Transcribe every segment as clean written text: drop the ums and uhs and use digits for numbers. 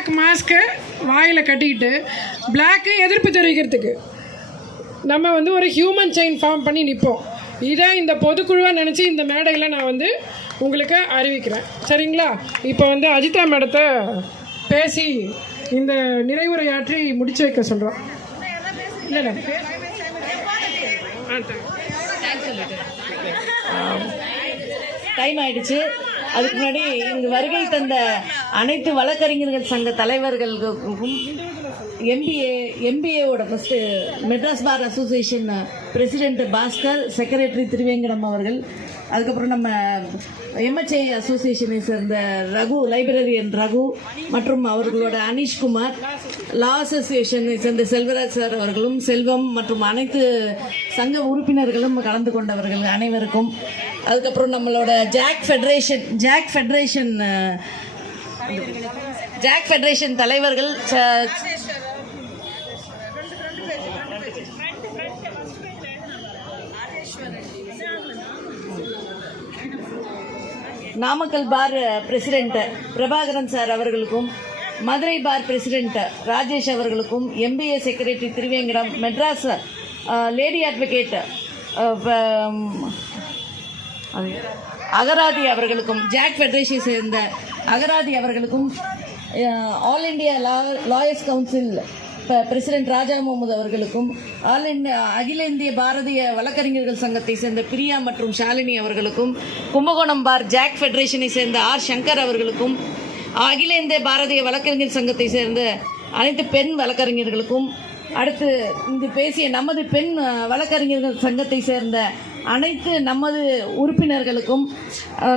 Black mask வாயில் கட்டிக்கிட்டு block எதிர்ப்பு தெரிவிக்கிறதுக்கு நம்ம வந்து ஒரு ஹியூமன் செயின் ஃபார்ம் பண்ணி நிற்போம். இதை இந்த பொதுக்குழுவாக நினச்சி இந்த மேடையில் நான் வந்து உங்களுக்கு அறிவிக்கிறேன். சரிங்களா? இப்போ வந்து அஜிதா மேடத்தை பேசி இந்த நிறைவுரையாற்றி முடிச்சு வைக்க சொல்கிறோம். இல்லை டைம் ஆயிடுச்சு. அதுக்கு முன்னாடி இங்கு வருகை தந்த அனைத்து வழக்கறிஞர்கள் சங்க தலைவர்களுக்கும் எம்பிஏவோட first Madras bar association president Bhaskar, secretary Thiruvengadam அவர்கள், அதுக்கப்புறம் நம்ம எம்ஹெச்ஐ அசோசியேஷனை சேர்ந்த ரகு, லைப்ரரியன் ரகு மற்றும் அவர்களோட அனீஷ்குமார், லா அசோசியேஷனை சேர்ந்த செல்வராஜ் சார் அவர்களும், செல்வம் மற்றும் அனைத்து சங்க உறுப்பினர்களும் கலந்து கொண்டவர்கள் அனைவருக்கும், அதுக்கப்புறம் நம்மளோட ஜாக் ஃபெடரேஷன் தலைவர்கள், Namakkal bar president Prabhakaran sir அவர்களுக்கும், மதுரை பார் பிரசிடென்ட் ராஜேஷ் அவர்களுக்கும், MBA secretary Thiruvengadam, Madras lady advocate Agarathi அவர்களுக்கும், ஜாக் ஃபெடரேஷனை சேர்ந்த அகராதி அவர்களுக்கும், all India lawyers council president Raja Mohammed அவர்களுக்கும், அகில இந்திய பாரதிய வழக்கறிஞர்கள் சங்கத்தை சேர்ந்த பிரியா மற்றும் ஷாலினி அவர்களுக்கும், கும்பகோணம் பார் ஜாக் ஃபெடரேஷனை சேர்ந்த ஆர் சங்கர் அவர்களுக்கும், அகில இந்திய பாரதிய வழக்கறிஞர் சங்கத்தை சேர்ந்த அனைத்து பெண் வழக்கறிஞர்களுக்கும், அடுத்து இங்கு பேசிய நமது பெண் வழக்கறிஞர்கள் சங்கத்தை சேர்ந்த அனைத்து நமது உறுப்பினர்களுக்கும்,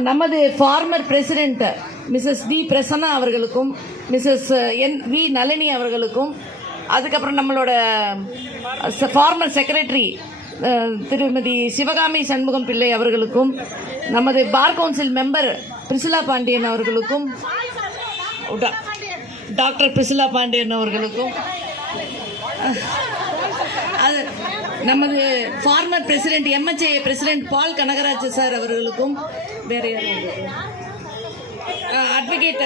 நமது former president Mrs D Prasanna அவர்களுக்கும், மிஸ்ஸஸ் வி நளினி அவர்களுக்கும், அதுக்கப்புறம் நம்மளோட ஃபார்மர் செக்ரட்டரி திருமதி சிவகாமி சண்முகம் பிள்ளை அவர்களுக்கும், நமது bar council member Priscilla Pandian அவர்களுக்கும், டாக்டர் பிரிசிலா பாண்டியன் அவர்களுக்கும், அது நமது former president MHA president Paul Kanagaraj sir அவர்களுக்கும், வேற யாரும் advocate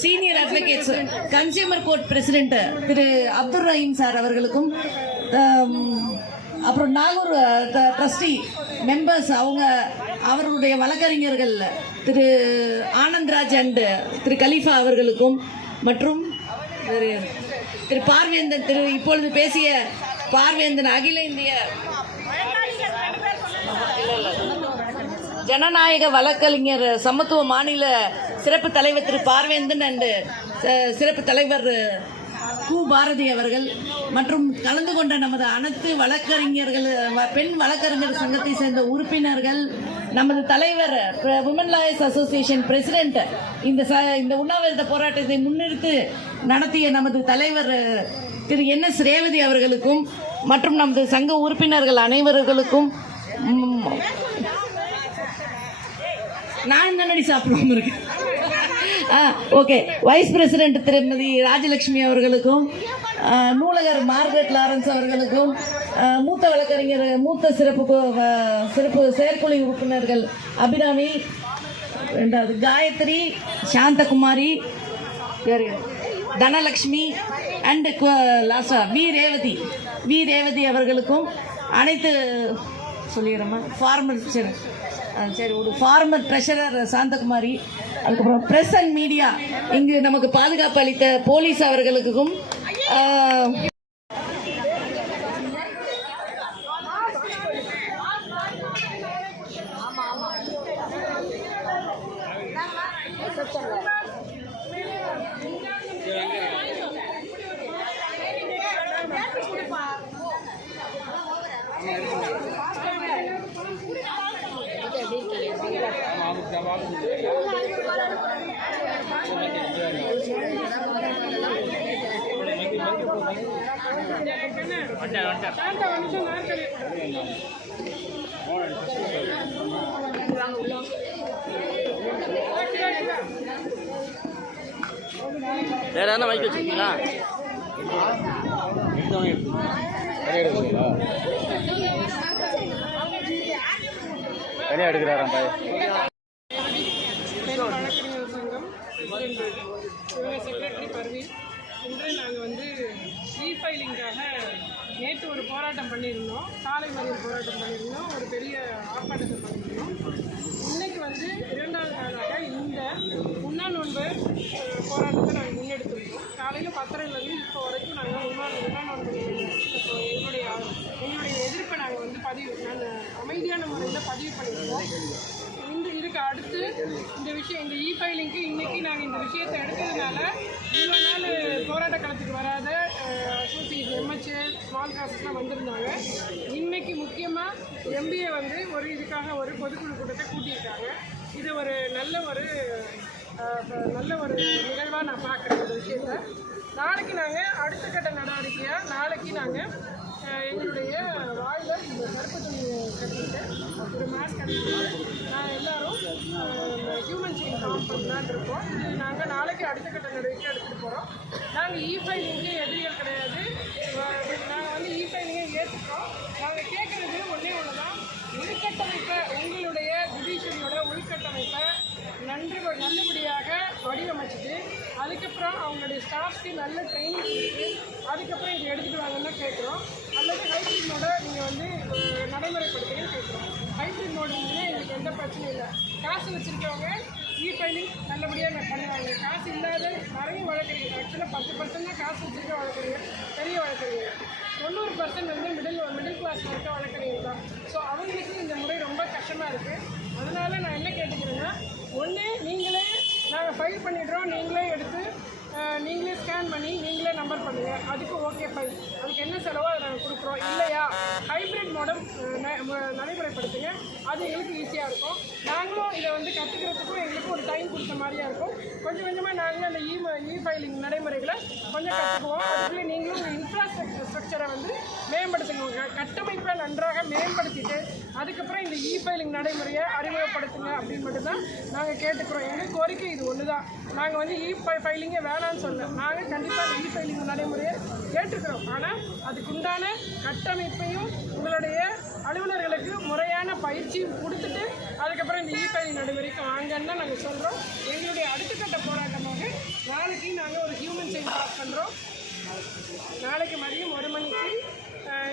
senior advocates consumer court president Thiru Abdul Rahim sir அவர்களுக்கும், அப்புறம் நாகூர் ட்ரஸ்டி மெம்பர்ஸ் அவர்களுடைய வழக்கறிஞர்கள் திரு ஆனந்த்ராஜ் அண்ட் திரு கலீஃபா அவர்களுக்கும், மற்றும் திரு பார்வேந்தன், இப்பொழுது பேசிய பார்வேந்தன், அகில இந்திய ஜனநாயக வழக்கறிஞர் சமத்துவ மாநில சிறப்பு தலைவர் திரு பார்வேந்தன் அண்டு சிறப்பு தலைவர் கு பாரதி அவர்கள், மற்றும் கலந்து கொண்ட நமது அனைத்து வழக்கறிஞர்கள், பெண் வழக்கறிஞர் சங்கத்தை சேர்ந்த உறுப்பினர்கள், நமது தலைவர் விமன் லாயர்ஸ் அசோசியேஷன் பிரசிடென்ட், இந்த உண்ணாவிரத போராட்டத்தை முன்னிறுத்து நடத்திய நமது தலைவர் திரு NS ரேவதி அவர்களுக்கும், மற்றும் நமது சங்க உறுப்பினர்கள் அனைவர்களுக்கும், நான் தானடி சாப்பிடாம இருக்கேன். ஓகே, வைஸ் பிரசிடென்ட் திருமதி ராஜலட்சுமி அவர்களுக்கும், நூலகர் மார்கரெட் லாரன்ஸ் அவர்களுக்கும், மூத்த வழக்கறிஞர் மூத்த சிறப்பு செயற்குழு உறுப்பினர்கள் அபிராமி, ரெண்டாவது காயத்ரி, சாந்தகுமாரி, தனலட்சுமி அண்ட் லாஸ்டா வி ரேவதி அவர்களுக்கும், அனைத்து சொல்லிடுறோமா ஃபார்மர் ட்ரெஷரர் சாந்தகுமாரி, அதுக்கப்புறம் பிரஸ் அண்ட் மீடியா இங்கு நமக்கு பாதுகாப்பு அளித்த போலீஸ் அவர்களுக்கும், வேற என்ன மைக் வச்சிருக்கீங்களா? தனியாக எடுக்கிறாராம் செக்ரட்டரி பர்வீன், நேற்று ஒரு போராட்டம் பண்ணியிருந்தோம், சாலை மறியல் போராட்டம் பண்ணியிருந்தோம், ஒரு பெரிய ஆர்ப்பாட்டத்தை பண்ணியிருந்தோம். இன்னைக்கு வந்து 2வது நாளாக இந்த உண்ணா நோன்பு போராட்டத்தை நாங்கள் முன்னெடுத்திருக்கோம். காலையில் 10:30லேருந்து இப்போ வரைக்கும் நாங்கள் உண்ணா நோன்பு எங்களுடைய எதிர்ப்பை நாங்கள் வந்து அமைதியான முறையில் பதிவு பண்ணியிருக்கோம். இதுக்கு அடுத்து இந்த இ-ஃபைலிங்க்கு இன்றைக்கி நாங்கள் இந்த விஷயத்தை எடுத்ததுனால இவ்வளோ நாள் போராட்ட களத்துக்கு வராத அசோசியேட் எம்ஹெச்ஏ ஸ்மால் கிளாஸஸ்லாம் வந்திருந்தாங்க. இன்றைக்கி முக்கியமாக எம்பிஏ வந்து இதுக்காக ஒரு பொதுக்குழு கூட்டத்தை கூட்டியிருக்காங்க. இது ஒரு நல்ல ஒரு நிகழ்வாக நான் பார்க்குறேன் இந்த விஷயத்தை. நாளைக்கு நாங்கள் அடுத்த கட்ட நடவடிக்கையாக நாங்கள் எங்களுடைய வாயில் இந்த கருப்பு துணி கட்டிட்டு ஒரு மாஸ்க் கட்டிட்டு நாங்கள் எல்லோரும் ஹியூமன் செயின் ஃபார்ம் பண்ணலான்னு இருக்கோம். இது நாங்கள் நாளைக்கு அடுத்த கட்ட நடவடிக்கை எடுத்துகிட்டு போகிறோம். நாங்கள் இ-ஃபைலிங்கு எதிரிகள் கிடையாது. நாங்கள் வந்து இ-ஃபைலிங்கை ஏற்றுக்கிறோம். நாங்கள் கேட்குறது ஒன்றே ஒன்று தான், உள்கட்டமைப்பை உங்களுடைய ஜுடிஷியரியோட உள்கட்டமைப்பை நல்லபடியாக வடிவமைச்சிட்டு அதுக்கப்புறம் அவங்களுடைய ஸ்டாஃப்ஸ்க்கு நல்ல ட்ரைனிங் கொடுத்து அதுக்கப்புறம் இதை எடுத்துகிட்டு வாங்கன்னு தான் கேட்குறோம். அல்லது ஹைப்ரிட் மோடை நீங்கள் வந்து நடைமுறைப்படுத்துங்கன்னு கேட்குறோம். ஹைப்ரிட் மோடு எங்களுக்கு எந்த பிரச்சனையும் இல்லை. காசு வச்சுருக்கவங்க இ-ஃபைலிங் நல்லபடியாக பண்ணுவாங்க. காசு இல்லாத நிறைய வழக்கறிஞர், ஆக்சுவலாக 10% தான் காசு வச்சுருக்க வழக்கறிஞர், பெரிய வழக்கறிஞர். 90% வந்து மிடில் கிளாஸ் இருக்க வழக்கறிஞர் தான். ஸோ அவங்களுக்கு இந்த முறை ரொம்ப கஷ்டமாக இருக்குது. அதனால் நான் என்ன கேட்டுக்கிறேன்னா, ஒன்று நாங்கள் ஃபைல் பண்ணிடுறோம், நீங்களே எடுத்து நீங்களே ஸ்கேன் பண்ணி நீங்களே நம்பர் பண்ணுங்கள், அதுக்கு ஓகே ஃபைல், அதுக்கு என்ன செலவோ அதை நாங்கள் கொடுக்குறோம். இல்லையா ஹைப்ரிட் மோடம் நடைமுறைப்படுத்துங்க, அது எங்களுக்கு ஈஸியாக இருக்கும். நாங்களும் இதை வந்து கற்றுக்கிறதுக்கும் எங்களுக்கும் ஒரு டைம் கொடுத்த மாதிரியாக இருக்கும். கொஞ்சம் கொஞ்சமாக நாங்களும் அந்த இ-ஃபைலிங் நடைமுறைகளை கொஞ்சம் கற்றுக்குவோம். அதுக்குள்ளே நீங்களும் உங்கள் இன்ஃப்ராஸ்ட்ரக்சரை வந்து மேம்படுத்துங்க, கட்டமைப்பை நன்றாக மேம்படுத்திட்டு அதுக்கப்புறம் இந்த இ-ஃபைலிங் நடைமுறையை அறிமுகப்படுத்துங்க அப்படின்னு மட்டும்தான் நாங்கள் கேட்டுக்கிறோம். எங்கள் கோரிக்கை இது ஒன்று தான். நாங்கள் வந்து இ-ஃபைலிங்கே வேணான்னு சொல்ல, நாங்கள் கண்டிப்பாக இந்த இ-ஃபைலிங் நடைமுறையை ஏற்றுக்கிறோம். ஆனால் அதுக்குண்டான கட்டமைப்பையும் உங்களுடைய அலுவலர்களுக்கு முறையான பயிற்சியும் கொடுத்துட்டு அதுக்கப்புறம் இந்த இ-ஃபைலிங் நடைமுறைக்கு வாங்கன்னு தான் நாங்கள் சொல்கிறோம். எங்களுடைய அடுத்த கட்ட போராட்டமாக நாளைக்கு நாங்கள் ஒரு ஹியூமன் செயின் பாஸ் பண்ணுறோம். நாளைக்கு மதியம் 1 மணிக்கு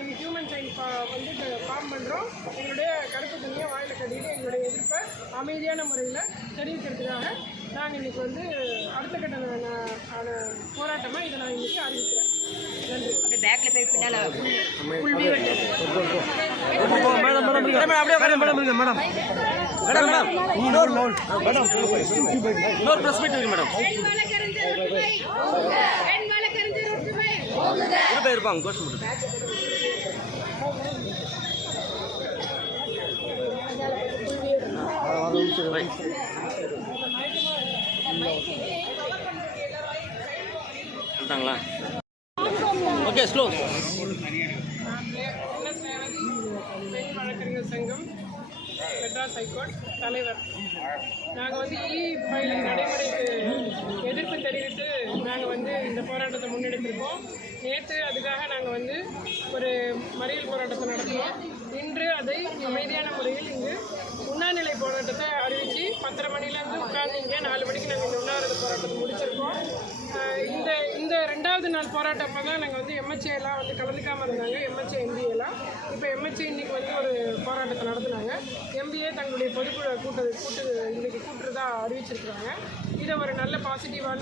இந்த ஹியூமன் செயின் வந்து ஃபார்ம் பண்ணுறோம். எங்களுடைய கருப்பு துணியை வாயில் கட்டிட்டு எங்களுடைய எதிர்ப்பை அமைதியான முறையில் தெரிவிக்கிறதுக்காக நாங்கள் இன்றைக்கி வந்து அடுத்த கட்ட போராட்டமாக இதை நான் இன்றைக்கி அறிவிக்கிறேன். நன்றி. பேக்கில் போய் பின்னால் இருப்பாங்க கோஷம் சொல்லிட்டாங்களா? Okay slow. பெண் வழக்கறிஞர் சங்கம் மெட்ராஸ் ஹைகோர்ட் தலைவர். நாங்கள் வந்து இ-ஃபைலிங் நடைமுறைக்கு எதிர்ப்பு தெரிவித்து நாங்கள் வந்து இந்த போராட்டத்தை முன்னெடுத்திருக்கோம். நேற்று அதுக்காக நாங்கள் வந்து ஒரு மறியல் போராட்டத்தை நடத்தினோம். இன்று அதை அமைதியான முறையில் இங்கு உண்ணாநிலை போராட்டத்தை அறிவித்து 10:30 மணிலேருந்து உட்கார்ந்து இங்கே 4 மணிக்கு நாங்கள் இந்த உண்ணாவிரத போராட்டத்தை முடிச்சிருக்கோம். இந்த 2வது நாள் போராட்டப்போ தான் நாங்கள் வந்து எம்ஹெச்ஏலாம் வந்து கலந்துக்காமல் இருந்தாங்க, எம்ஹெச்ஏ எம்பிஏலாம். இப்போ எம்ஹெச்ஏ இன்றைக்கி வந்து ஒரு போராட்டத்தை நடத்துனாங்க. எம்பிஏ தங்களுடைய பொதுக்குழு இன்றைக்கி கூட்டுறதா அறிவிச்சிருக்கிறாங்க. இதை ஒரு நல்ல பாசிட்டிவான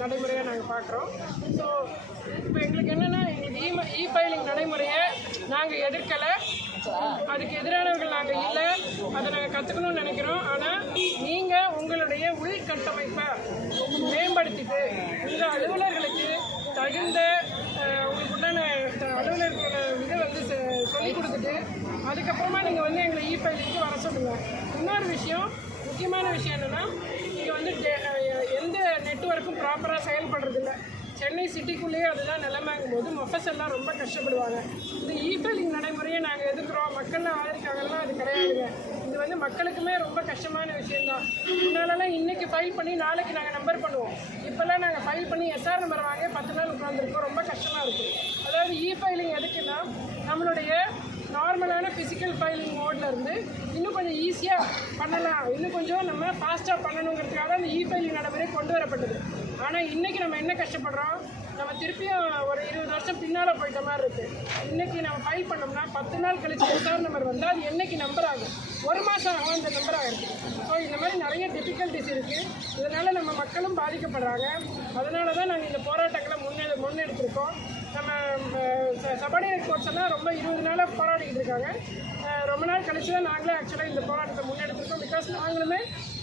நடைமுறையாக நாங்கள் பார்க்குறோம். ஸோ இப்போ எங்களுக்கு என்னென்னா, எங்களுக்கு இ-ஃபைலிங் நடைமுறையை நாங்கள் எதிர்க்கலை, அதுக்கு எதிரானவர்கள் நாங்கள் இல்லை, அதை நாங்கள் கற்றுக்கணும்னு நினைக்கிறோம். ஆனால் நீங்கள் உங்களுடைய உள்கட்டமைப்பை மேம்படுத்திட்டு உங்கள் அலுவலர்களுக்கு தகுந்த உங்களுக்கு உண்டான அலுவலர்களோட இதை வந்து சொல்லிக் கொடுத்துட்டு அதுக்கப்புறமா நீங்கள் வந்து எங்களை இ-ஃபைலிங்க்கு வர சொல்லுங்கள். இன்னொரு விஷயம், முக்கியமான விஷயம் என்னென்னா, இங்கே வந்து எந்த நெட்வொர்க்கும் ப்ராப்பராக செயல்படுறதில்ல. சென்னை சிட்டிக்குள்ளேயே அதுதான் நிலைமைங்கும் போது மொஃபஸெல்லாம் ரொம்ப கஷ்டப்படுவாங்க. இந்த இ-ஃபைலிங் நடைமுறையை நாங்கள் எதிர்க்கிறோம், மக்கள்லாம் ஆதரிக்காங்கன்னா அது கிடையாதுங்க. இது வந்து மக்களுக்குமே ரொம்ப கஷ்டமான விஷயந்தான். முன்னாலெல்லாம் இன்றைக்கி ஃபைல் பண்ணி நாளைக்கு நாங்கள் நம்பர் பண்ணுவோம். இப்போல்லாம் நாங்கள் ஃபைல் பண்ணி எஸ்ஆர் நம்பர் வாங்க 10 நாள் உட்காந்துருக்கோம். ரொம்ப கஷ்டமாக இருக்குது. அதாவது இ-ஃபைலிங் எதுக்குன்னா, நம்மளுடைய நார்மலான ஃபிசிக்கல் ஃபைலிங் மோடில் இருந்து இன்னும் கொஞ்சம் ஈஸியாக பண்ணலாம், இன்னும் கொஞ்சம் நம்ம ஃபாஸ்ட்டாக பண்ணணுங்கிறதுக்காக அந்த இ-ஃபைலிங் நடைமுறை கொண்டு வரப்பட்டது. ஆனால் இன்றைக்கி நம்ம என்ன கஷ்டப்படுறோம், நம்ம திருப்பியும் ஒரு 20 வருஷம் பின்னால் போயிட்ட மாதிரி இருக்குது. இன்றைக்கி நம்ம ஃபைல் பண்ணோம்னா 10 நாள் கழிச்சு எஸ்ஆர் நம்பர் வந்தால் அது என்னைக்கு நம்பர் ஆகும், 1 மாதம் ஆகும் அந்த நம்பர் ஆகிருக்கு. ஸோ இந்த மாதிரி நிறைய டிஃபிகல்ட்டிஸ் இருக்குது. இதனால் நம்ம மக்களும் பாதிக்கப்படுறாங்க. அதனால தான் நாங்கள் இந்த போராட்டங்களை முன்னெடுத்திருக்கோம். நம்ம சபார்டினேட் கோர்ட்ஸ் எல்லாம் ரொம்ப 20 நாளாக போராடிக்கிட்டு இருக்காங்க. ரொம்ப நாள் கழிச்சு தான் நாங்களே ஆக்சுவலாக இந்த போராட்டத்தை முன்னெடுத்திருக்கோம். பிகாஸ் நாங்களுமே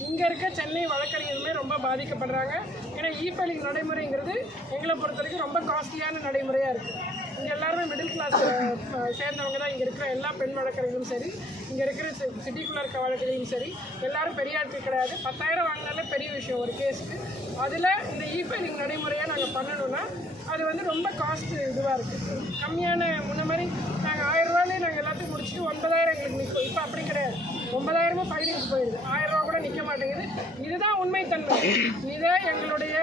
இங்கே இருக்க சென்னை வழக்கறிஞருமே ரொம்ப பாதிக்கப்படுறாங்க. ஏன்னா இ-ஃபைலிங் நடைமுறைங்கிறது எங்களை பொறுத்த வரைக்கும் ரொம்ப காஸ்ட்லியான நடைமுறையாக இருக்குது. இங்கே எல்லாருமே மிடில் கிளாஸ் சேர்ந்தவங்க தான் இங்கே இருக்கிற எல்லா பெண் வழக்கறிஞரும் சரி, இங்கே இருக்கிற சிட்டிக்குள்ளே இருக்க வழக்கறிஞரும் சரி, எல்லாரும் பெரிய ஆட்கள் கிடையாது. 10,000 வாங்கினாலே பெரிய விஷயம் ஒரு கேஸுக்கு. அதில் இந்த இ-ஃபைலிங் நடைமுறையாக நாங்கள் பண்ணணும்னா அது வந்து ரொம்ப காஸ்ட் இதுவாக இருக்குது. கம்மியான முன்ன மாதிரி நாங்கள் 1000 ரூபாயிலே நாங்கள் எல்லாத்தையும் முடிச்சுட்டு 9,000 எங்களுக்கு நிற்கும். இப்போ அப்படி கிடையாது. 9,000 ஃபைலிங்ஸ் போயிடுது. 1000 ரூபா கூட நிற்க மாட்டேங்குது. இதுதான் உண்மைத்தன்மை. இதை எங்களுடைய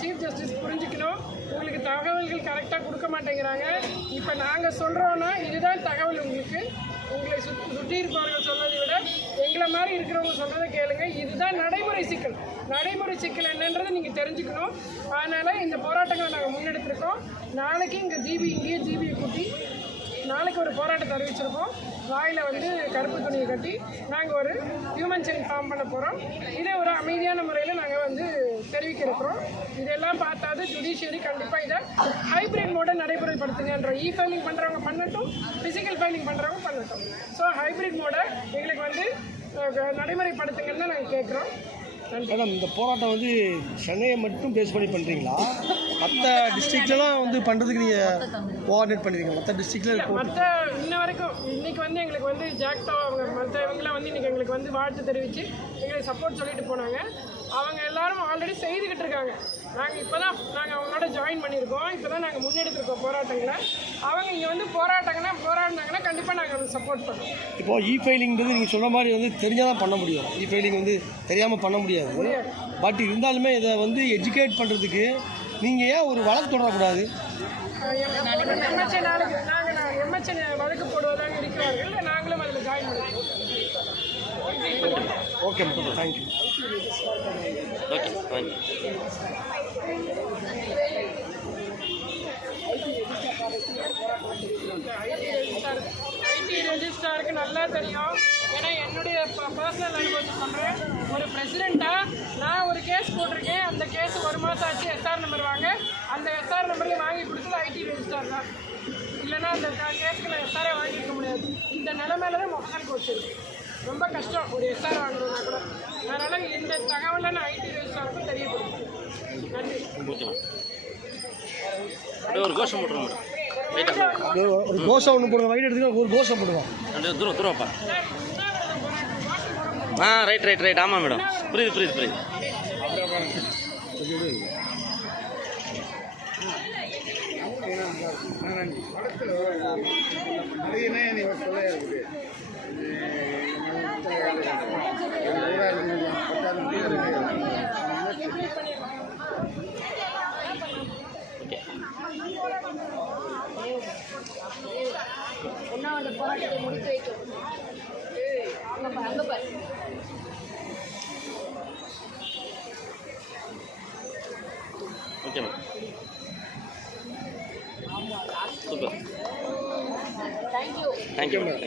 சீஃப் ஜஸ்டிஸ் புரிஞ்சுக்கணும். உங்களுக்கு தகவல்கள் கரெக்டாக கொடுக்க மாட்டேங்கிறாங்க. இப்போ நாங்கள் சொல்கிறோன்னா இதுதான் தகவல். உங்களை சுற்றி இருப்பவர்கள் சொல்வதை விட எங்களை மாதிரி இருக்கிறவங்க சொல்கிறத கேளுங்க. இதுதான் நடைமுறை சிக்கல். நடைமுறை சிக்கல் என்னன்றதை நீங்கள் தெரிஞ்சுக்கணும். அதனால் இந்த போராட்டங்களை நாங்கள் முன்னெடுத்திருக்கோம். நாளைக்கு இங்கேயே ஜிபியை கூட்டி நாளைக்கு ஒரு போராட்டத்தை அறிவிச்சிருக்கோம். வாயில் வந்து கருப்பு துணியை கட்டி நாங்கள் ஒரு ஹியூமன் செயின் ஃபார்ம் பண்ண போகிறோம். இதை ஒரு அமைதியான முறையில் நாங்கள் வந்து தெரிவிக்க இருக்கிறோம். இதெல்லாம் பார்த்தாது ஜுடிஷியரி கண்டிப்பாக இதை ஹைப்ரிட் மோடை நடைமுறைப்படுத்துங்கன்ற. இ-ஃபைலிங் பண்ணுறவங்க பண்ணட்டும், ஃபிசிக்கல் ஃபைலிங் பண்ணுறவங்க பண்ணட்டும். ஸோ ஹைப்ரிட் மோடை எங்களுக்கு வந்து நடைமுறைப்படுத்துங்கன்னு தான் நாங்கள் கேட்குறோம். மேடம், இந்த போராட்டம் வந்து சென்னையை மட்டும் பேஸ் பண்ணி பண்ணுறீங்களா? மற்ற டிஸ்ட்ரிக்ட்லாம் வந்து பண்ணுறதுக்கு நீங்கள் கோஆர்டினேட் பண்ணிருக்கீங்க? மற்ற டிஸ்ட்ரிக்டில் மற்ற இன்ன வரைக்கும் இன்றைக்கி வந்து எங்களுக்கு வந்து ஜாக்டோ அவங்க மற்றவங்களாம் வந்து இன்றைக்கி எங்களுக்கு வந்து வாழ்த்து தெரிவித்து எங்களுக்கு சப்போர்ட் சொல்லிட்டு போனாங்க. அவங்க எல்லாரும் ஆல்ரெடி செய்துக்கிட்டு இருக்காங்க. நாங்கள் அவங்களோட ஜாயின் பண்ணியிருக்கோம். இப்போ தான் நாங்கள் முன்னெடுத்திருக்கோம் போராட்டங்களை. அவங்க இங்கே வந்து போராடினாங்கன்னா கண்டிப்பாக நாங்கள் சப்போர்ட் பண்ணுவோம். இப்போது இ-ஃபைலிங்கிறது நீங்கள் சொன்ன மாதிரி வந்து தெரிஞ்சால் தான் பண்ண முடியும். இ-ஃபைலிங் வந்து தெரியாமல் பண்ண முடியாது. பட் இருந்தாலுமே இதை வந்து எஜுகேட் பண்ணுறதுக்கு நீங்கள் ஏன் ஒரு வழக்கு தொடரக்கூடாது? எம்எச்ஏ வழக்கு போடுவதாக இருக்கிறார்கள். நாங்களும் அதில் ஜாயின் பண்ணிக்கிறோம். Okay madam, thank you. Okay, thank you. IT ரெஜிஸ்ட்ராருக்கு நல்லா தெரியும். ஏன்னா என்னுடைய பர்சனல் அனுபவத்தை சொல்கிறேன். ஒரு பிரசிடெண்ட்டாக நான் ஒரு கேஸ் போட்டிருக்கேன். அந்த கேஸ் 1 மாதம் ஆச்சு. எஸ்ஆர் நம்பர் வாங்க. அந்த எஸ்ஆர் நம்பரையும் வாங்கி கொடுத்தது ஐடி ரெஜிஸ்ட்ரார் தான். இல்லைன்னா அந்த கேஸுக்கு நான் எஸ்ஆரே வாங்கியிருக்க முடியாது. இந்த நிலைமையில தான் மொபைல் கோர்ஸ் இருக்குது. ரொம்ப கஷ்டம் ஒரு எஸ்ஆர் வாங்கணும்னா கூட. அதனால் இந்த தகவலை நான் ஐடி ரெஜிஸ்ட்ராருக்கும் தெரியப்படுத்தும். நன்றி. ஒரு கோஷம் போட்டுருங்க மேடம். ஒரு கோஷம் ஒன்று போடுங்க. வைட் எடுத்துக்க ஒரு கோஷம் போடுவோம். தூரப்பா. ரைட். ஆமாம் மேடம், புரியுது. ஒன்றாவது போராட்டத்தை முடித்து வைக்கும். அங்கே பாரு. Okay ma'am, super. Thank you madam.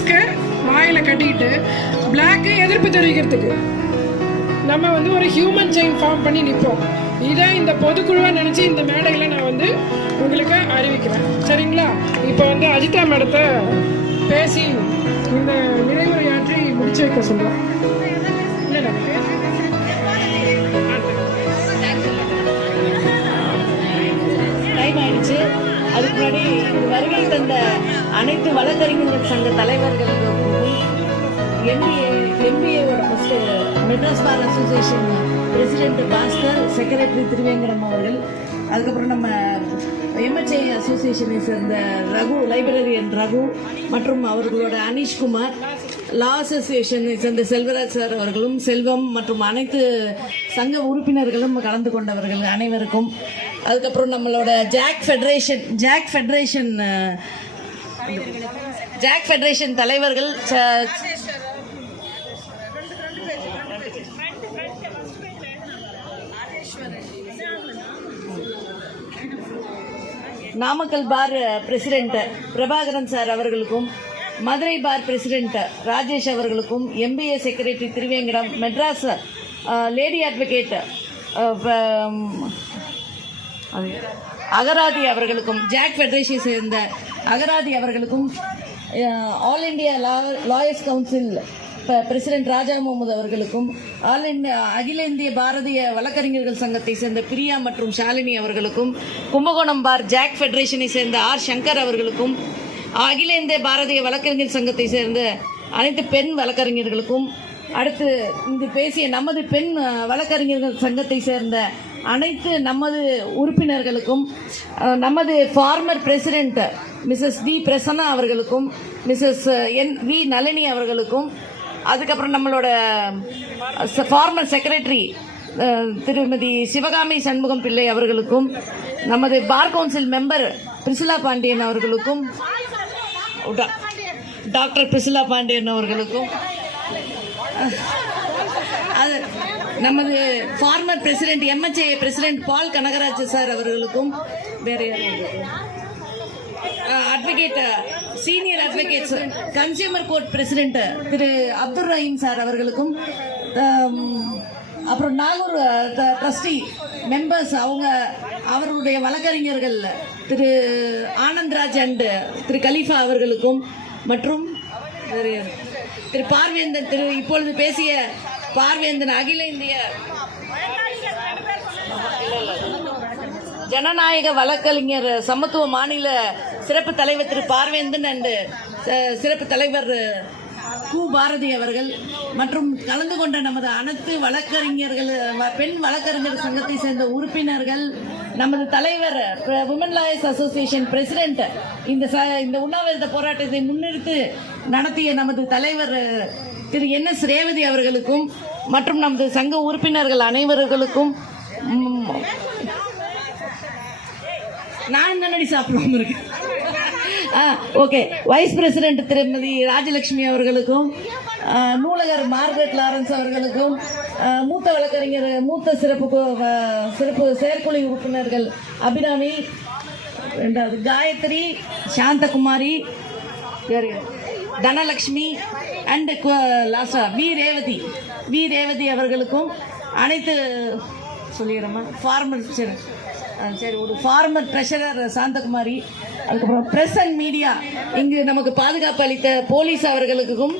மாஸ்க்கை வாயில் கட்டிக்கிட்டு பிளாக்கு எதிர்ப்பு தெரிவிக்கிறதுக்கு நம்ம வந்து ஒரு ஹியூமன் செயின் ஃபார்ம் பண்ணி நிற்போம். இதை இந்த பொதுக்குழுவாக நினச்சி இந்த மேடையில் நான் வந்து உங்களுக்கு அறிவிக்கிறேன். சரிங்களா? இப்போ வந்து அஜிதா மேடத்தை பேசி இந்த நிறைவுரையாற்றி முடிச்சு வைக்க சொல்லுவோம். இல்லை டைம் ஆயிடுச்சு. அதுக்கு முன்னாடி வருகை தந்த அனைத்து வழக்கறிஞர்கள் சங்க தலைவர்களுக்கும் எம்பிஏவோட first Madras bar association president Bhaskar, secretary Thiruvengadam அவர்கள், அதுக்கப்புறம் நம்ம எம்எச்ஏ அசோசியேஷனை சேர்ந்த ரகு, லைப்ரரியன் ரகு மற்றும் அவர்களோட அனீஷ்குமார், லா அசோசியேஷனை சேர்ந்த செல்வராஜ் சார் அவர்களும், செல்வம் மற்றும் அனைத்து சங்க உறுப்பினர்களும் கலந்து கொண்டவர்கள் அனைவருக்கும், அதுக்கப்புறம் நம்மளோட ஜாக் ஃபெடரேஷன் தலைவர்கள், Namakkal bar president Prabhakaran sir அவர்களுக்கும், மதுரை பார் பிரசிடென்ட் ராஜேஷ் அவர்களுக்கும், MBA secretary Thiruvengadam, Madras lady advocate Agarathi அவர்களுக்கும், ஜாக் ஃபெடரேஷனை சேர்ந்த அகராதி அவர்களுக்கும், all India lawyers council president Raja Mohammed அவர்களுக்கும், அகில இந்திய பாரதிய வழக்கறிஞர்கள் சங்கத்தை சேர்ந்த பிரியா மற்றும் ஷாலினி அவர்களுக்கும், கும்பகோணம் பார் ஜாக் ஃபெடரேஷனை சேர்ந்த ஆர் சங்கர் அவர்களுக்கும், அகில இந்திய பாரதிய வழக்கறிஞர் சங்கத்தை சேர்ந்த அனைத்து பெண் வழக்கறிஞர்களுக்கும், அடுத்து இங்கு பேசிய நமது பெண் வழக்கறிஞர்கள் சங்கத்தை சேர்ந்த அனைத்து நமது உறுப்பினர்களுக்கும், நமது former president Mrs D Prasanna அவர்களுக்கும், மிஸ்ஸஸ் வி நளினி அவர்களுக்கும், அதுக்கப்புறம் நம்மளோட ஃபார்மர் செக்ரட்டரி திருமதி சிவகாமி சண்முகம் பிள்ளை அவர்களுக்கும், நமது bar council member Priscilla Pandian அவர்களுக்கும், டாக்டர் பிரிசிலா பாண்டியன் அவர்களுக்கும், அது நமது former president MHA president Paul Kanagaraj sir அவர்களுக்கும், வேற advocate senior advocates consumer court president Thiru Abdul Rahim sir அவர்களுக்கும், அப்புறம் நாகூர் ட்ரஸ்டி மெம்பர்ஸ் அவர்களுடைய வழக்கறிஞர்கள் திரு ஆனந்த்ராஜ் அண்ட் திரு கலீஃபா அவர்களுக்கும், மற்றும் திரு பார்வேந்தன், இப்பொழுது பேசிய பார்வேந்தன் அகில இந்திய ஜனநாயக வழக்கறிஞர் சமத்துவ மாநில சிறப்பு தலைவர் திரு பார்வேந்தன் அண்ட் சிறப்பு தலைவர் கு பாரதி அவர்கள் மற்றும் கலந்து கொண்ட நமது அனைத்து வழக்கறிஞர்கள், பெண் வழக்கறிஞர் சங்கத்தை சேர்ந்த உறுப்பினர்கள், நமது தலைவர் விமன் லாயர்ஸ் அசோசியேஷன் பிரசிடென்ட், இந்த உண்ணாவிரத போராட்டத்தை முன்னிறுத்தி நடத்திய நமது தலைவர் திரு NS ரேவதி அவர்களுக்கும், மற்றும் நமது சங்க உறுப்பினர்கள் அனைவர்களுக்கும், நான் நன்னடி சாப்பிடாம இருக்கேன். ஓகே, வைஸ் பிரசிடென்ட் திருமதி ராஜலட்சுமி அவர்களுக்கும், நூலகர் மார்கரெட் லாரன்ஸ் அவர்களுக்கும், மூத்த வழக்கறிஞர் மூத்த சிறப்பு செயற்குழு உறுப்பினர்கள் அபிராமி, ரெண்டாவது காயத்ரி, சாந்தகுமாரி, தனலட்சுமி அண்ட் லாஸ்டா வி ரேவதி அவர்களுக்கும், அனைத்து சொல்லிடுறோமா ஃபார்மர் சரி ஒரு ஃபார்மர் ட்ரெஷரர் சாந்தகுமாரி, அதுக்கப்புறம் பிரஸ் அண்ட் மீடியா இங்கு நமக்கு பாதுகாப்பு அளித்த போலீஸ் அவர்களுக்கும்